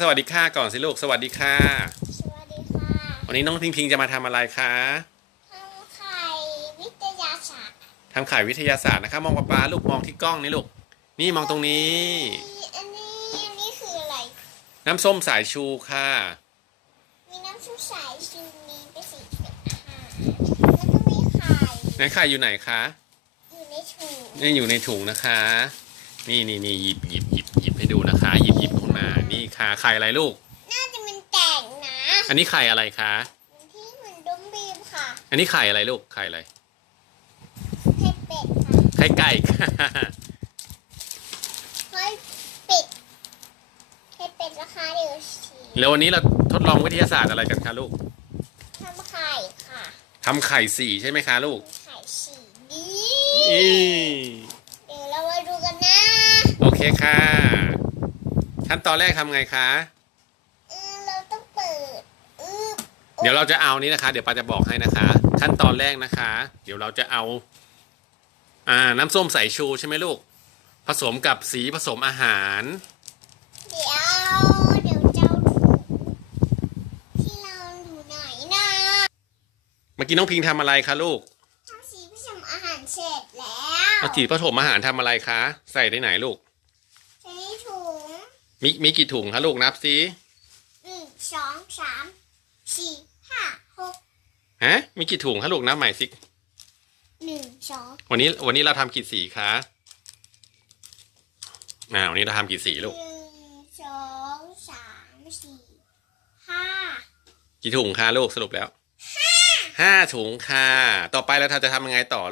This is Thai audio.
สวัสดีค่ะก่อนสิลูกสวัสดีค่ะ สวัสดีค่ะ วันนี้น้องพิงพิงจะมาทำอะไรคะทำไข่วิทยาศาสตร์ทำขายวิทยาศาสตร์นะคะมองปลาปลาลูกมองที่กล้องนี่ลูก นี่มองตรงนี้มีอันนี้อันนี้คืออะไร น้ำส้มสายชูค่ะ มีน้ำซุปสายชูมีเป็นสีเป็นอาหารแล้วก็มีไข่ไหนไข่อยู่ไหนคะ อยู่ในถุงนี่อยู่ในถุงนะคะ นี่นี่นี่หยิบหยิบหยิบหยิบให้ดู ค่ะไข่อะไรลูก น่าจะมันแตกนะอันนี้ไข่อะไรคะเหมือนที่เหมือนดมบีมค่ะอันนี้ไข่อะไรลูก ไข่อะไร ไข่เป็ดค่ะไข่ไก่ค่ะ ไข่เป็ดไข่เป็ดราคาเดียวสีแล้ววันนี้เราทดลองวิทยาศาสตร์อะไรกันคะลูก ทำไข่ค่ะทำไข่สี่ใช่ไหมคะลูก ไข่สีดีอีเดี๋ยวเรามาดูกันนะ โอเคค่ะ ขั้นตอนแรกทำไงคะเออเราต้องเปิดอืบเดี๋ยวเราจะเอานี้นะคะ เดี๋ยวปาจะบอกให้นะคะ ขั้นตอนแรกนะคะ เดี๋ยวเราจะเอา อ่า น้ำส้มสายชูใช่ไหมลูก ผสมกับสีผสมอาหาร เดี๋ยวเดี๋ยวเจ้าถูกที่เราอยู่ไหนนะเมื่อกี้น้องพิงทำอะไรคะลูกทำสีผสมอาหารเสร็จแล้วเอาสีผสมอาหารทำอะไรคะ ใส่ได้ไหนลูกใช้ถุง มีมีกี่ถุงคะลูกนับสิหนึ่งสองสามสี่ห้าหกฮะมีกี่ถุงคะลูกนับใหม่สิหนึ่งสองวันนี้วันนี้เราทำกี่สีคะอ่าวันนี้เราทำกี่สีหลูกนึ่งสองสามสี่ห้ากี่ถุงคะลูกสรุปแล้วห้าถุงค่ะต่อไปเราจะทำยังไงต่อ